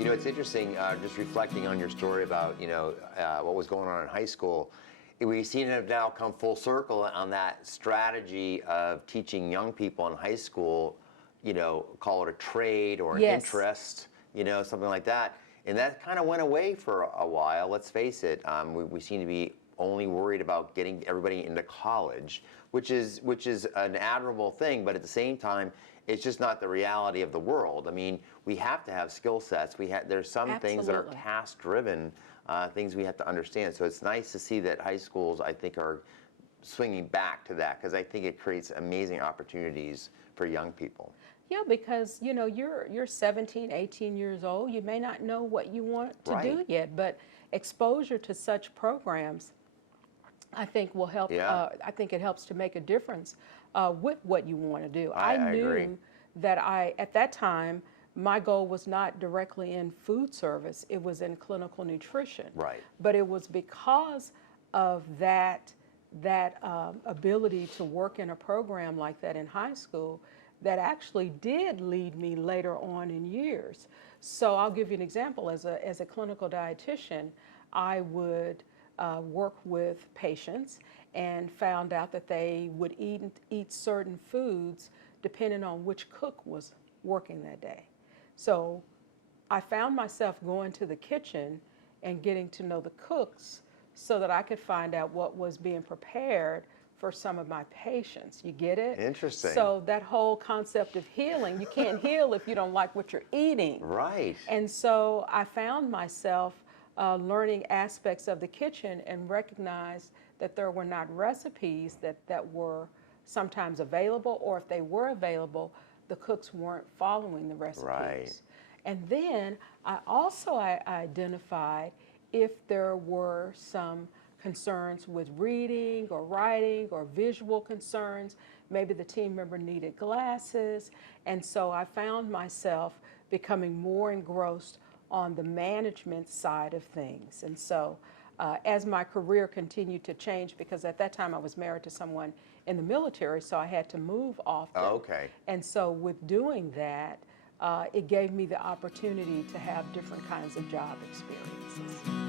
You know, it's interesting, just reflecting on your story about, what was going on in high school. We've seen it now come full circle on that strategy of teaching young people in high school, call it a trade or an Yes. interest, something like that. And that kind of went away for a while, let's face it. We seem to be only worried about getting everybody into college, which is an admirable thing, but at the same time, it's just not the reality of the world. I mean, we have to have skill sets. There's some things that are Absolutely. task-driven, things we have to understand. So it's nice to see that high schools, I think, are swinging back to that, because I think it creates amazing opportunities for young people. Yeah, because you're 17, 18 years old. You may not know what you want to do Right. yet, but exposure to such programs, I think will help. Yeah. I think it helps to make a difference with what you want to do. I I agree. knew that at that time, my goal was not directly in food service. It was in clinical nutrition. Right. But it was because of that ability to work in a program like that in high school that actually did lead me later on in years. So I'll give you an example. As a clinical dietitian, I would work with patients and found out that they would eat certain foods depending on which cook was working that day. So I found myself going to the kitchen and getting to know the cooks so that I could find out what was being prepared for some of my patients. You get it? Interesting. So that whole concept of healing, you can't heal if you don't like what you're eating. Right. And so I found myself learning aspects of the kitchen and recognized that there were not recipes that were sometimes available, or if they were available, the cooks weren't following the recipes. Right. And then I also identified if there were some concerns with reading or writing or visual concerns. Maybe the team member needed glasses. And so I found myself becoming more engrossed on the management side of things. And so as my career continued to change, because at that time I was married to someone in the military, so I had to move often. Oh, okay. And so with doing that, it gave me the opportunity to have different kinds of job experiences.